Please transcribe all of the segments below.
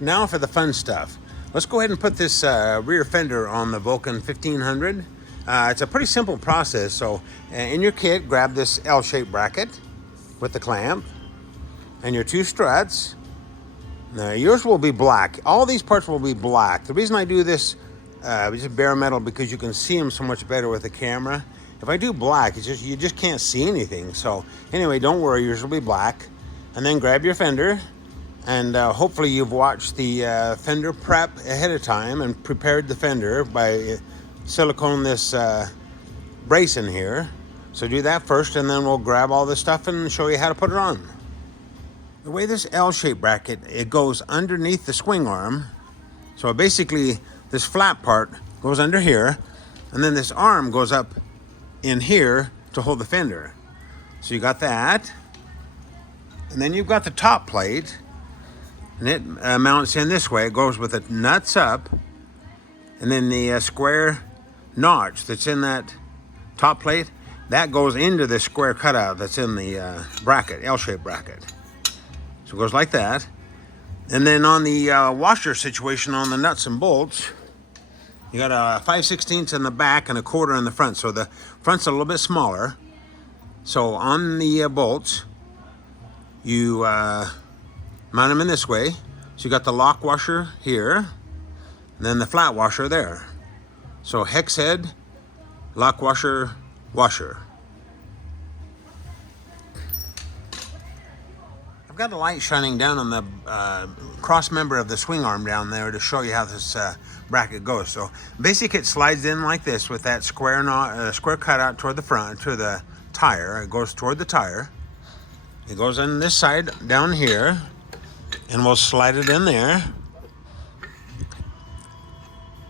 Now for the fun stuff. Let's go ahead and put this rear fender on the Vulcan 1500. It's a pretty simple process. So in your kit, grab this L-shaped bracket with the clamp and your two struts. Now yours will be black. All these parts will be black. The reason I do this just bare metal because you can see them so much better with the camera. If I do black, it's just you just can't see anything. So anyway, don't worry, yours will be black. And then grab your fender, and hopefully you've watched the fender prep ahead of time and prepared the fender by silicone this brace in here. So do that first, and then we'll grab all this stuff and show you how to put it on. The way this L-shaped bracket, it goes underneath the swing arm. So basically this flat part goes under here, and then this arm goes up in here to hold the fender. So you got that. And then you've got the top plate, and it mounts in this way. It goes with the nuts up, and then the square notch that's in that top plate, that goes into the square cutout that's in the bracket, L-shaped bracket. So it goes like that. And then on the washer situation on the nuts and bolts, you got a 5/16 in the back and a 1/4 in the front. So the front's a little bit smaller. So on the bolts, you mount them in this way. So you got the lock washer here, and then the flat washer there. So hex head, lock washer, washer. I've got a light shining down on the cross member of the swing arm down there to show you how this bracket goes. So basically it slides in like this with that square cutout toward the front, to the tire. It goes toward the tire. It goes on this side down here, and we'll slide it in there.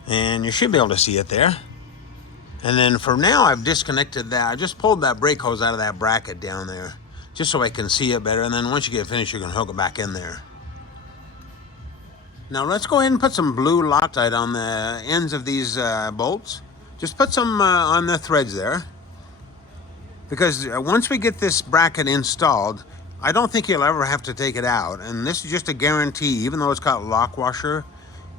And you should be able to see it there. And then for now, I've disconnected that. I just pulled that brake hose out of that bracket down there, just so I can see it better. And then once you get finished, you can hook it back in there. Now let's go ahead and put some blue Loctite on the ends of these bolts. Just put some on the threads there. Because once we get this bracket installed, I don't think you'll ever have to take it out. And this is just a guarantee, even though it's got lock washer,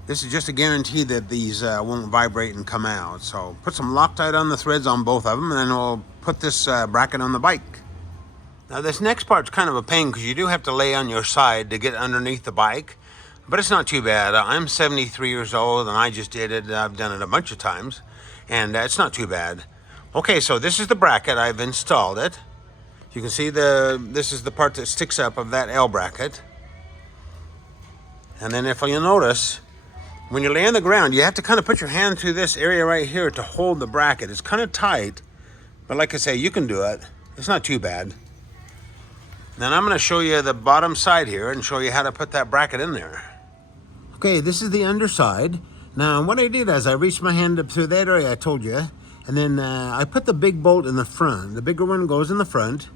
this is just a guarantee that these won't vibrate and come out. So put some Loctite on the threads on both of them, and then we'll put this bracket on the bike. Now this next part's kind of a pain because you do have to lay on your side to get underneath the bike, but it's not too bad. I'm 73 years old and I just did it. I've done it a bunch of times, and it's not too bad. Okay, so this is the bracket. I've installed it. You can see this is the part that sticks up of that L bracket. And then if you notice, when you lay on the ground, you have to kind of put your hand through this area right here to hold the bracket. It's kind of tight, but like I say, you can do it. It's not too bad. Then I'm going to show you the bottom side here and show you how to put that bracket in there. Okay, this is the underside. Now what I did is I reached my hand up through that area I told you, and then I put the big bolt in the front. The bigger one goes in the front.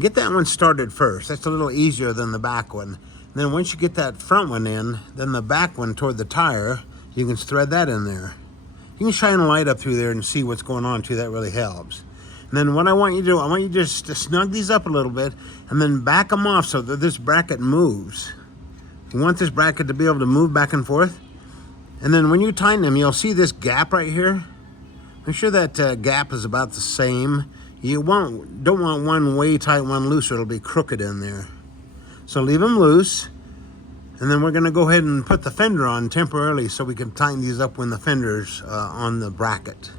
Get that one started first. That's a little easier than the back one. And then once you get that front one in, then the back one toward the tire, you can thread that in there. You can shine a light up through there and see what's going on too. That really helps. And then what I want you to do, I want you just to snug these up a little bit and then back them off so that this bracket moves. You want this bracket to be able to move back and forth. And then when you tighten them, you'll see this gap right here. Make sure that gap is about the same. You don't want one way tight, one loose, or it'll be crooked in there. So leave them loose. And then we're going to go ahead and put the fender on temporarily so we can tighten these up when the fender's on the bracket.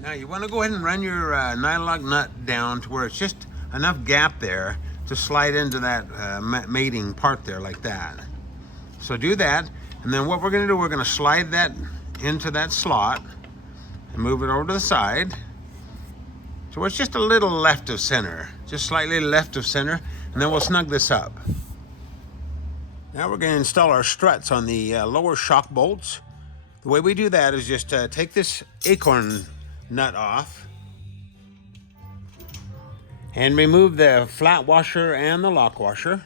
Now you want to go ahead and run your nylon nut down to where it's just enough gap there to slide into that mating part there like that. So do that, and then what we're going to do, we're going to slide that into that slot and move it over to the side. So it's just a little left of center, just slightly left of center, and then we'll snug this up. Now we're going to install our struts on the lower shock bolts. The way we do that is just take this acorn nut off and remove the flat washer and the lock washer.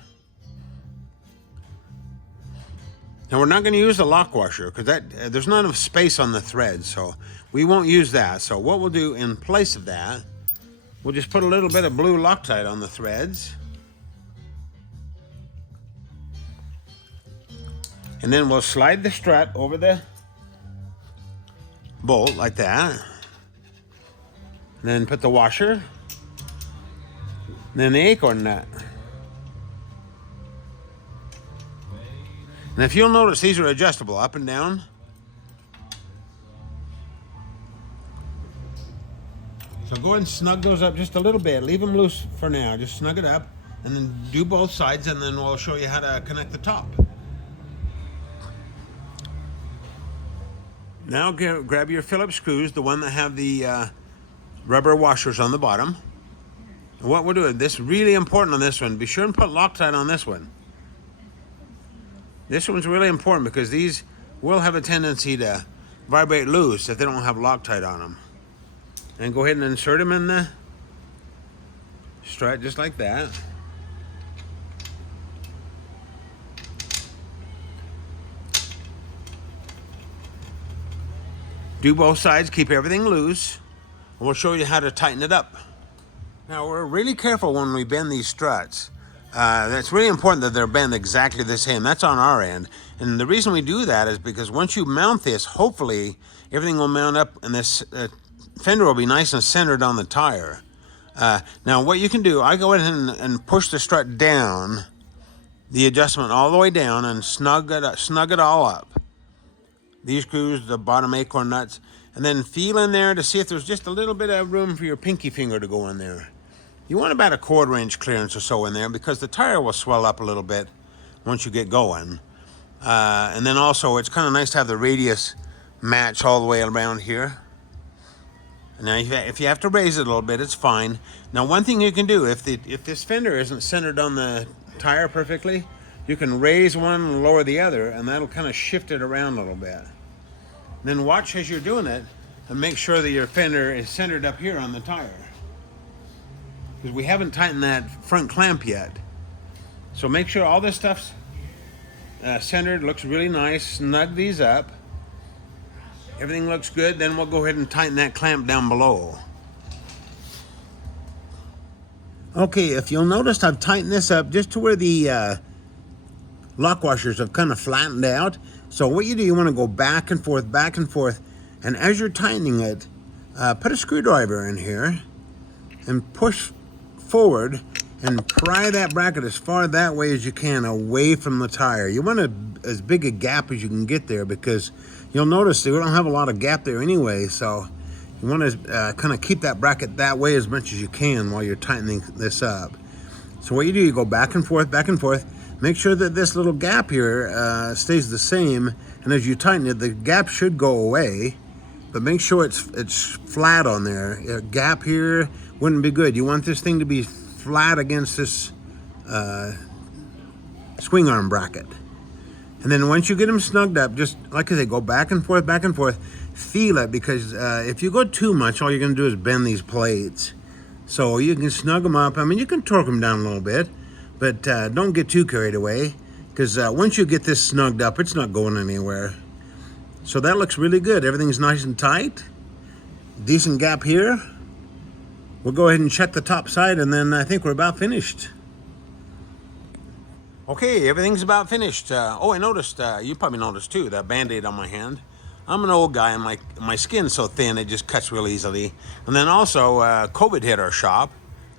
Now we're not going to use the lock washer because there's not enough space on the thread, so we won't use that. So what we'll do in place of that, we'll just put a little bit of blue Loctite on the threads. And then we'll slide the strut over the bolt like that. And then put the washer. And then the acorn nut. And if you'll notice, these are adjustable up and down. So go ahead and snug those up just a little bit. Leave them loose for now. Just snug it up and then do both sides, and then we'll show you how to connect the top. Now grab your Phillips screws, the one that have the rubber washers on the bottom. And what we're doing, this is really important on this one. Be sure and put Loctite on this one. This one's really important because these will have a tendency to vibrate loose if they don't have Loctite on them. And go ahead and insert them in the strut just like that. Do both sides, keep everything loose. We'll show you how to tighten it up. Now we're really careful when we bend these struts. That's really important that they're bent exactly the same. That's on our end. And the reason we do that is because once you mount this, hopefully everything will mount up and this fender will be nice and centered on the tire. Now what you can do, I go ahead and push the strut down, the adjustment all the way down, and snug it all up. These screws, the bottom acorn nuts, and then feel in there to see if there's just a little bit of room for your pinky finger to go in there. You want about a 1/4 inch clearance or so in there because the tire will swell up a little bit once you get going. And then also it's kind of nice to have the radius match all the way around here. Now if you have to raise it a little bit, it's fine. Now one thing you can do, if this fender isn't centered on the tire perfectly, you can raise one and lower the other, and that'll kind of shift it around a little bit. And then watch as you're doing it and make sure that your fender is centered up here on the tire, because we haven't tightened that front clamp yet. So make sure all this stuff's centered, looks really nice. Snug these up. Everything looks good. Then we'll go ahead and tighten that clamp down below. Okay, if you'll notice, I've tightened this up just to where the lock washers have kind of flattened out. So what you do, you want to go back and forth, and as you're tightening it, put a screwdriver in here and push forward and pry that bracket as far that way as you can away from the tire. You want as big a gap as you can get there, because you'll notice that we don't have a lot of gap there anyway, so you want to kind of keep that bracket that way as much as you can while you're tightening this up. So what you do, you go back and forth, make sure that this little gap here stays the same, and as you tighten it, the gap should go away, but make sure it's flat on there. A gap here wouldn't be good. You want this thing to be flat against this swing arm bracket. And then once you get them snugged up, just like I say, go back and forth, feel it, because if you go too much, all you're gonna do is bend these plates. So you can snug them up. I mean, you can torque them down a little bit, but don't get too carried away, because once you get this snugged up, it's not going anywhere. So that looks really good. Everything's nice and tight. Decent gap here. We'll go ahead and check the top side, and then I think we're about finished. Okay, everything's about finished. Oh, I noticed, you probably noticed too, that Band-Aid on my hand. I'm an old guy, and my skin's so thin, it just cuts real easily. And then also, COVID hit our shop.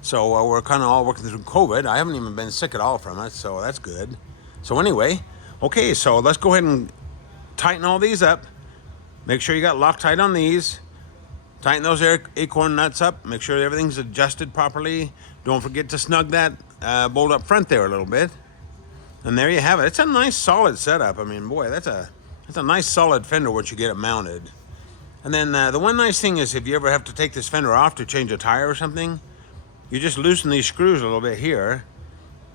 So we're kind of all working through COVID. I haven't even been sick at all from it, so that's good. So anyway, okay, so let's go ahead and tighten all these up. Make sure you got Loctite on these. Tighten those acorn nuts up. Make sure everything's adjusted properly. Don't forget to snug that bolt up front there a little bit. And there you have it. It's a nice solid setup. I mean, boy, that's a nice solid fender once you get it mounted. And then the one nice thing is, if you ever have to take this fender off to change a tire or something, you just loosen these screws a little bit here.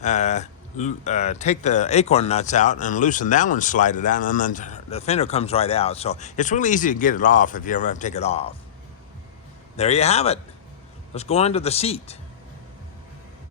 Take the acorn nuts out and loosen that one, slide it out, and then the fender comes right out. So it's really easy to get it off if you ever have to take it off. There you have it. Let's go into the seat.